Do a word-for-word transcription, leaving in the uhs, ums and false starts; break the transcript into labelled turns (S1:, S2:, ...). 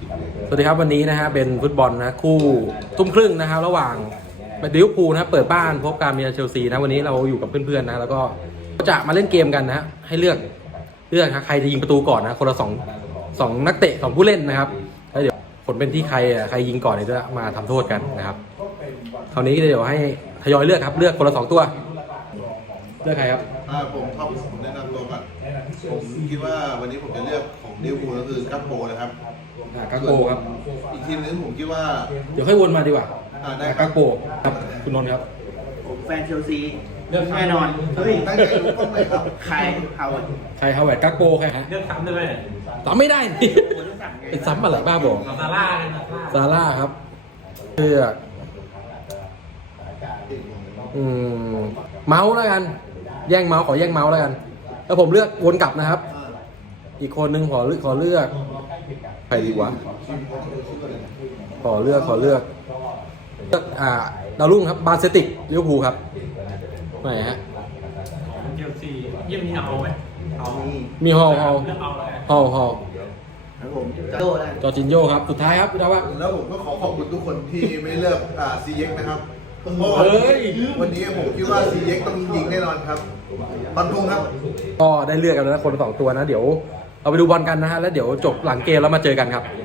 S1: สวัสดีครับวันนี้นะฮะเป็นฟุตบอลนะคู่ทุ่มครึ่งนะครับระหว่างลิเวอร์พูลนะเปิดบ้านพบการเมียเชลซีนะวันนี้เราอยู่กับเพื่อนๆนะแล้วก็จะมาเล่นเกมกันนะให้เลือกเลือกใครจะยิงประตูก่อนนะคนละสองสองนักเตะสองผู้เล่นนะครับแล้วเดี๋ยวผลเป็นที่ใครใครยิงก่อนเนี่ยจะมาทำโทษกันนะครับคราวนี้เดี๋ยวให้ทยอยเลือกครับเลือกคนละสองตัวเลือกใครครับ
S2: อ่าผมท็อปผมแนะนำตัวก่อนผมคิดว่าวันนี้ผมจะเลือกของลิเวอร์พูลก็คือกัปโปนะครับ
S1: อ่ากักโปครับ
S2: อีกทีมนึงผมคิดว่า
S1: เดี๋ยวค่อยวนมาดีกว่า
S2: อ่าได้
S1: กักโปครับคุณนนท์ครับ
S3: ผมแฟนเชลซีเลือกแน่นอน
S2: เฮ้ยตั้งใจรู้ต้องไหนครับ
S3: ใครเอา
S1: ใครฮาวเวิร์ดกักโปใครฮะ
S4: เลือกซ้ำได้ไหม
S1: ซ้ำไม่ได้นี่เป็นซ้ำอะไรบ้าบอก
S4: ซาร่าเลยนะ
S1: ซาร่าครับเลือกอืมเมาส์แล้วกันแย่งเมาส์ขอแย่งเมาส์แล้วกันแล้วผมเลือกวนกลับนะครับอีกคนนึงขอเลือกขอเลือกใครดีวะขอเลือกขอเลือกเลือกอ่าดาวรุ่งครับบาเซติกลิเวอร์พูลครับไหนฮะ
S4: เชลซียังมีเอาไหมเอา
S1: มีฮอลฮอลฮอลฮอล
S3: ครับผมโดนะ
S1: จอร์จินโญ่ครับสุดท้ายครับพี่ดาวว่า
S2: แล้วผมก็ขอขอบคุณทุกคนที่ไม่เลือกอ่าซีเอ็กนะครับเพราะวันนี้ผมคิดว่าซีเอ็กต้องยิงแน่นอนครับฟันธงครับ
S1: ก็ได้เลือกกันแล้วคนสองตัวนะเดี๋ยวเราไปดูบอลกันนะฮะแล้วเดี๋ยวจบหลังเกมแล้วมาเจอกันครับ